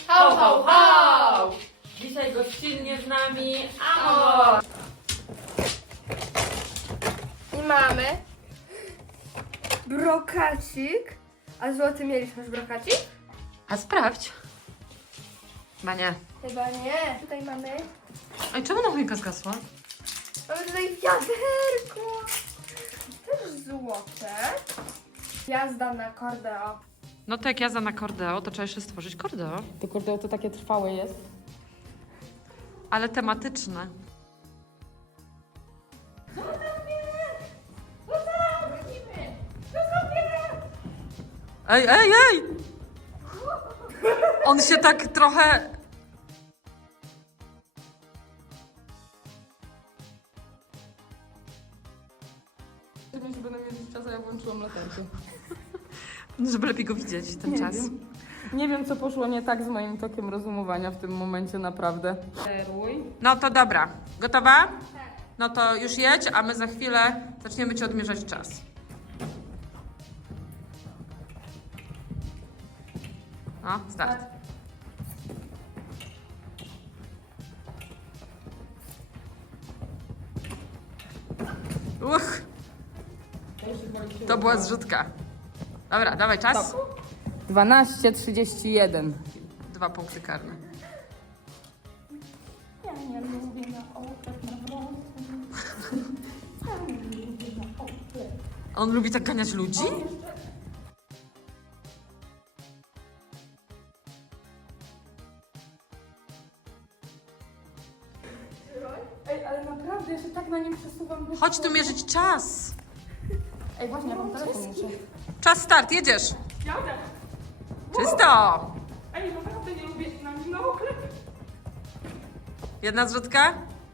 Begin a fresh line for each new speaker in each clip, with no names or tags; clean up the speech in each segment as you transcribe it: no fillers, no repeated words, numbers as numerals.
Ho, ho, ho! Dzisiaj gościnnie z nami Amor!
I mamy brokacik. A złoty mieliśmy już brokacik?
A sprawdź. Chyba nie.
Chyba nie. Tutaj mamy.
Oj, czemu na choinka zgasła?
Mamy tutaj wiaderko. Też złote. Jazda na kordeo.
No to jak jazda na kordeo, to trzeba jeszcze stworzyć kordeo.
To kurde, to takie trwałe jest.
Ale tematyczne. Ej, ej, ej! On się tak trochę...
Żeby na mierzyć czas, a ja włączyłam latarkę.
Żeby lepiej go widzieć ten czas.
Nie wiem, co poszło nie tak z moim tokiem rozumowania w tym momencie, naprawdę. Steruj.
No to dobra. Gotowa? No to już jedź, a my za chwilę zaczniemy Ci odmierzać czas. No, start. Uch, to była zrzutka. Dobra, dawaj czas.
12:31.
2 punkty karne.
Ja nie lubię na oczach, na włosach.
On lubi tak ganiać ludzi?
Ej, ale naprawdę, ja się tak na nim przesuwam.
Chodź tu mierzyć czas.
Ej, właśnie, ja mam telefon muszę.
Czas start, jedziesz.
Jadę.
Czysto.
Ej, naprawdę nie lubię na nim na okręt.
Jedna zrzutka.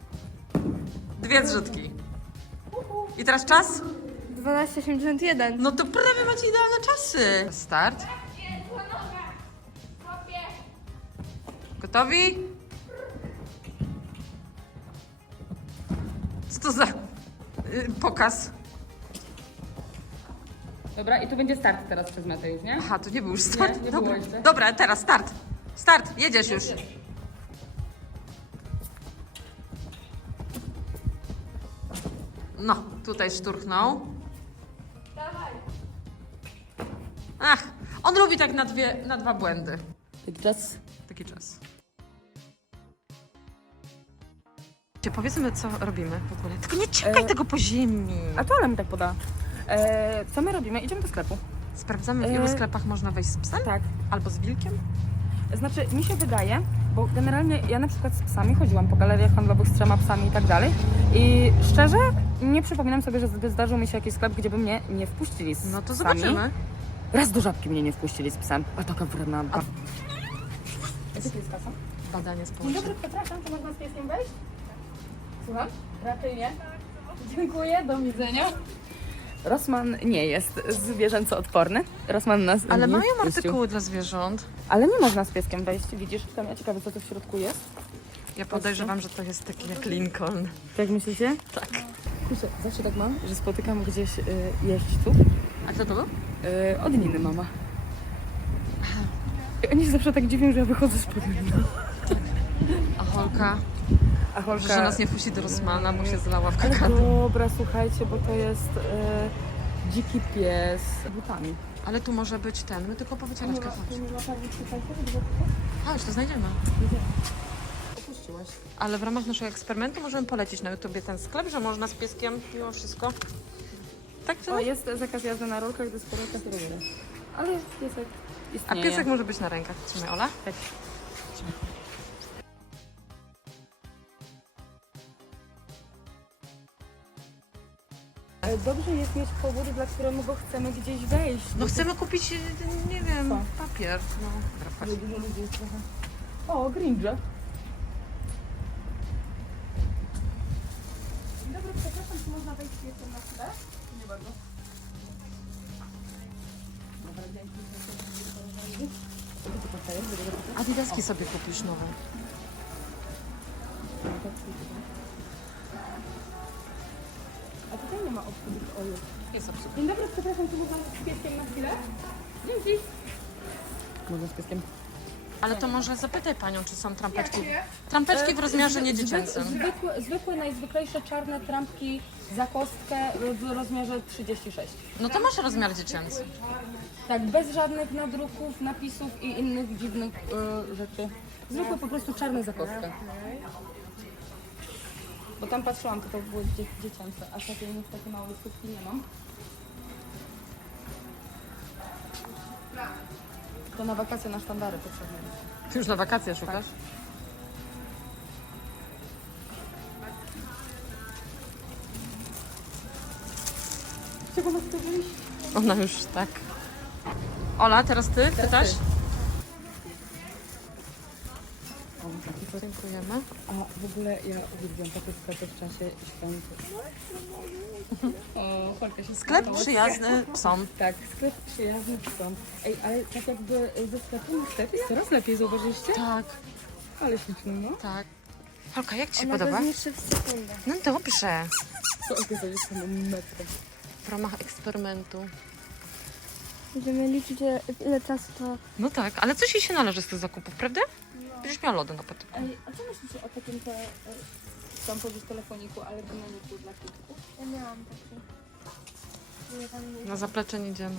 2 zrzutki. I teraz czas?
12,81.
No to prawie macie idealne czasy. Start. Gotowi? Co to za pokaz?
Dobra, i tu będzie start teraz przez metę już, nie?
Aha, to nie był już start.
Nie, nie
Dobra.
było jeszcze.
Dobra, teraz start. Start, jedziesz już. No, tutaj szturchnął. Ach, on lubi tak na 2 błędy.
Taki czas.
Taki czas. Powiedzmy, co robimy w ogóle. Tylko nie ciekaj tego po ziemi.
A to Ola mi tak poda. Co my robimy? Idziemy do sklepu.
Sprawdzamy, w ilu sklepach można wejść z psem?
Tak.
Albo z wilkiem?
Znaczy, mi się wydaje, bo generalnie ja na przykład z psami chodziłam po galeriach handlowych z 3 psami i tak dalej. I szczerze, nie przypominam sobie, że zdarzył mi się jakiś sklep, gdzie by mnie nie wpuścili z
No to
psami.
zobaczymy.
Raz do Żabki mnie nie wpuścili z psem. A taka wredna. Jaka jest kasa?
Badanie
Dzień
społeczne.
dobry, przepraszam, czy można z pieskiem wejść? Słucham? Raczej nie. Dziękuję, do widzenia.
Rossmann nie jest zwierzęco odporny. Rossmann nas
Ale
nie
mają
wpuścił.
artykuły dla zwierząt.
Ale nie można z pieskiem wejść, widzisz? Tam ja ciekawe, co tu w środku jest.
Ja podejrzewam, że to jest taki jak Lincoln.
Jak myślicie?
Tak.
Kurczę, zawsze tak mam, że spotykam gdzieś jeźdźców.
A co to było?
Od Niny mama. I oni się zawsze tak dziwią, że ja wychodzę z podwórka.
A Holka?
A Holka...
Że nas nie wpuści do Rossmana, bo się zlała w
Ale
kakadu.
dobra, słuchajcie, bo to jest dziki pies z butami.
Ale tu może być ten, my tylko po wycieraczkę chodź. Chodź, to znajdziemy.
Opuściłaś.
Ale w ramach naszego eksperymentu możemy polecić na YouTubie ten sklep, że można z pieskiem mimo wszystko. Tak czy
O,
nie?
jest zakaz jazdy na rolkach, deskorolkach i rowerach. Ale piesek
A
istnieje.
piesek może być na rękach. Trzymaj, Ola.
Tak. Dobrze jest mieć powód, dla którego chcemy gdzieś wejść.
No chcemy kupić, nie wiem,
Co?
papier. No, dobra, chodź.
Dużo ludzi jest trochę. O, Gringe.
Dzień dobry, przepraszam, czy można wejść z pieskiem na chwilę?
Nie bardzo.
Adidaski sobie kupisz nowe.
A tutaj nie ma opcji być oju.
Jest obsługa.
Dzień dobry, przepraszam, czy można z pieskiem na chwilę? Dzięki.
Można z pieskiem.
Ale to może zapytaj panią, czy są trampeczki. Trampeczki w rozmiarze niedziecięcym.
Zwykłe, najzwyklejsze czarne trampki za kostkę w rozmiarze 36.
No to masz rozmiar dziecięcy.
Tak, bez żadnych nadruków, napisów i innych dziwnych rzeczy. Zwykłe po prostu czarne za kostkę. Bo tam patrzyłam, to były dziecięce, a takiej już takie małe skutki nie mam. To na wakacje na sztandary potrzebne.
Ty już na wakacje szukasz?
Czego ma to wyjść?
Ona już tak. Ola, teraz ty pytasz?
O, taki to...
Dziękujemy.
A w ogóle ja uwielbiam takie sklepy w czasie świąt. O, Holka się
Sklep
spotkała.
przyjazny psom.
Tak, sklep przyjazny psom. Ej, ale tak jakby ze sklepu na sklep jest coraz lepiej, zauważyliście?
Tak,
Ale śliczne, no.
tak. Holka, jak ci się podoba?
zniszczy w sekundę.
No dobrze.
Co to jest samo metrę.
W ramach eksperymentu.
Będziemy liczyć, ile czasu to...
No tak, ale coś jej się należy z tych zakupów, prawda? Będziesz miała lody na potem.
Ej, a co myślicie o takim chciałam powiedzieć telefoniku, ale dynamiku dla kitków?
Ja miałam taki. Nie, tam nie.
Na zaplecze nie idziemy.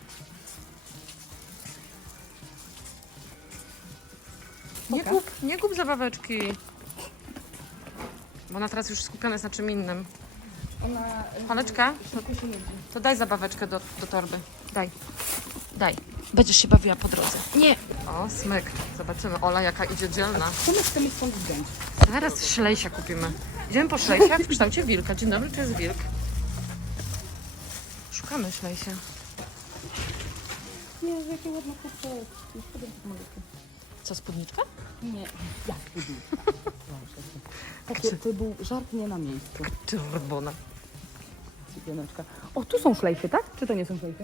Nie kup zabaweczki. Bo ona teraz już skupiona jest na czym innym.
Ona...
Holeczka,
szybko się nudzi.
to daj zabaweczkę do torby. Daj. Daj. Będziesz się bawiła po drodze. Nie. O, smyk. Zobaczymy. Ola, jaka idzie dzielna.
Co my chcemy stąd zdjąć?
Zaraz szlejsia kupimy. Idziemy po szlejsia w kształcie wilka. Dzień dobry, to jest wilk. Szukamy szlejsia.
Nie, jakie ładne kurcze. Już podam to malutkie.
Co, spódniczka?
Nie, jak budówka. Takie, to był żart nie na miejscu.
Czerwona.
Cygioneczka. O, tu są szlejfy, tak? Czy to nie są szlejfy?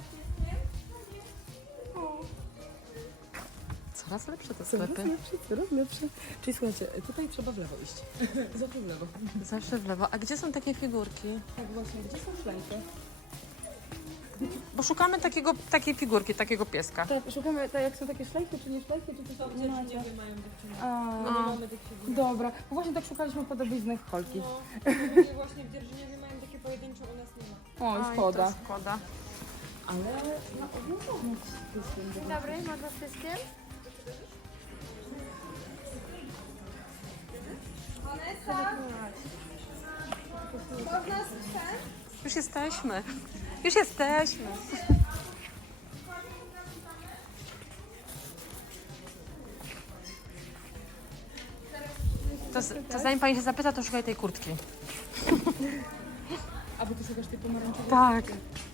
Coraz lepsze te
Coraz
sklepy.
lepsze, coraz lepsze. Czyli słuchajcie, tutaj trzeba w lewo iść. Zawsze w lewo.
Zawsze w lewo. A gdzie są takie figurki?
Tak właśnie, gdzie są szlejfy?
Bo szukamy takiej figurki, takiego pieska.
Tak, szukamy, tak, jak są takie szlejfy, czy nie szlejfy, czy to są nie macie?
No.
Dobra, bo właśnie tak szukaliśmy podobiznych Holki.
Właśnie w Dzierżyniewie mają takie pojedyncze, u nas nie ma.
O,
Oj,
szkoda.
to szkoda.
Ale na ogólnie
Dzień dobry, można z pyskiem?
Już jesteśmy. Już jesteśmy. To zanim pani się zapyta, to szukaj tej kurtki.
A bo ty szukasz tej pomarańczowej?
Tak.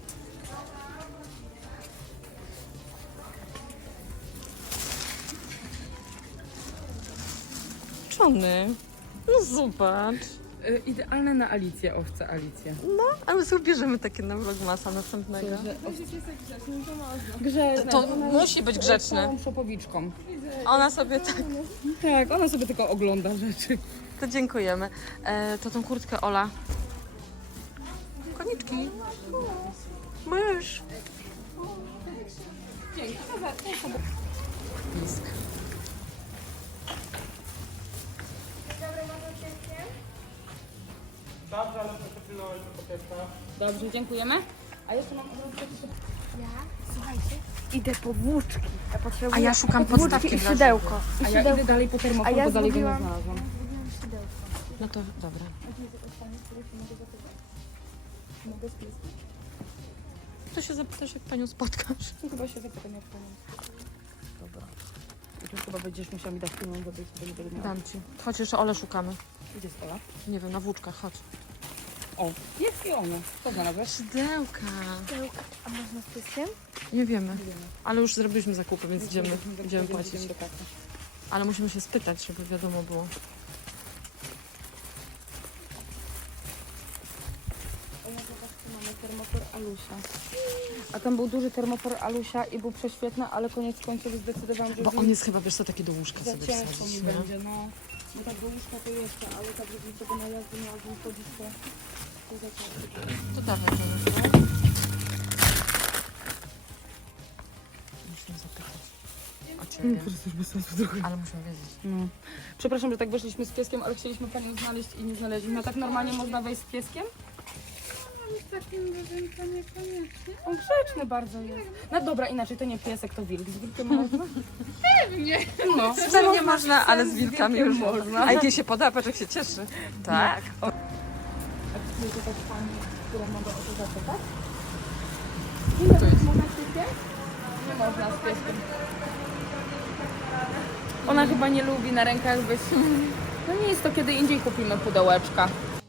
Czony. No zobacz.
Idealne na Alicję, owce Alicję.
No, a my sobie bierzemy takie na vlogmasa następnego.
Grzeczne.
To musi być grzeczne.
Całą szopowiczką.
Ona sobie tak.
Tak, ona sobie tylko ogląda rzeczy.
To dziękujemy. To tą kurtkę Ola. Koniczki. Mysz. Pisk.
Dobrze, dziękujemy. A jeszcze mam
Ja, słuchajcie, idę po włóczki. Ja potrzebuję
A ja szukam
włóczki
podstawki
i
dla
szydełko. I
A ja
szydełko.
idę dalej po termofor,
A ja
bo dalej go nie
zgubiłam-
znalazłam.
Zgubiłam szydełko.
No to dobra.
Mogę z pieskiem?
To się zapytasz, jak panią spotkasz.
Chyba się zapytam, jak panią. Dobra. I tu chyba będziesz musiał mi dać pieniądze, bo sobie nie będę miała.
Dam ci. Chodź, jeszcze Ole szukamy.
Gdzie jest Ola?
Nie wiem, na włóczkach, chodź.
O, jest i ona. Co znalazłeś?
Szydełka.
Szydełko. A można z pyskiem?
Nie wiemy. Ale już zrobiliśmy zakupy, więc idziemy płacić.
Idziemy do kasy.
Ale musimy się spytać, żeby wiadomo było.
Mamy termofor Alusia. A tam był duży termofor Alusia i był prześwietny, ale koniec końców zdecydowałam, że
Bo on jest chyba, wiesz co, taki do łóżka
za
sobie
ciężko mi
wsadzić, nie?
będzie, no. Bo tak do łóżka to jeszcze, ale tak żeby tego na jazdy miałabym chodzić, to za ciężko.
To dawaj, Żona. Musimy zapytać. A ciebie.
To jest już bez sensu trochę.
Ale musimy wiedzieć.
No. Przepraszam, że tak weszliśmy z pieskiem, ale chcieliśmy panią znaleźć i nie znaleźliśmy. A tak normalnie można wejść z pieskiem?
W takim razie to niekoniecznie.
On grzeczny bardzo jest. No dobra, inaczej to nie piesek, to wilk. Z wilkiem można?
Pewnie.
No.
Pewnie można, ale z wilkami już
można.
A jak jej się podoba, patrz jak się cieszy. Tak.
A czy to tak pani, która mogę o to zapytać? Ile to jest? Można z pieskiem? Nie można z pieskiem. Ona chyba nie lubi na rękach być. No nie jest to, kiedy indziej kupimy pudełeczka.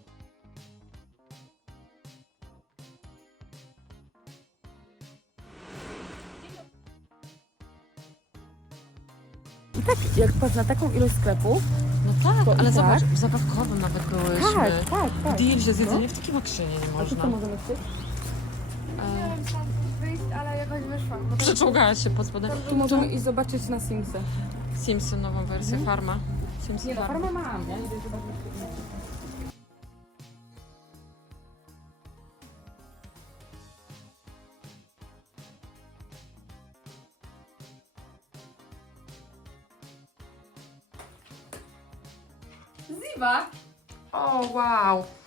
I tak, jak patrz na taką ilość sklepów,
No tak,
To
ale
i
zobacz,
tak.
w zabawkowym nawet byłyśmy.
tak.
Deal, że z jedzeniem w takiej makrzynie nie
A tu
można.
co możemy chcieć?
Chciałam tam wyjść, ale jakoś wyszłam. Bo
Przeczołgałaś się pod spodem.
Tu możemy iść zobaczyć na Simsy.
Simsy, nową wersję Farma. Simsy
Nie no,
Farma.
farmę mam, ja idę zobaczyć. Ziwa!
O, wow.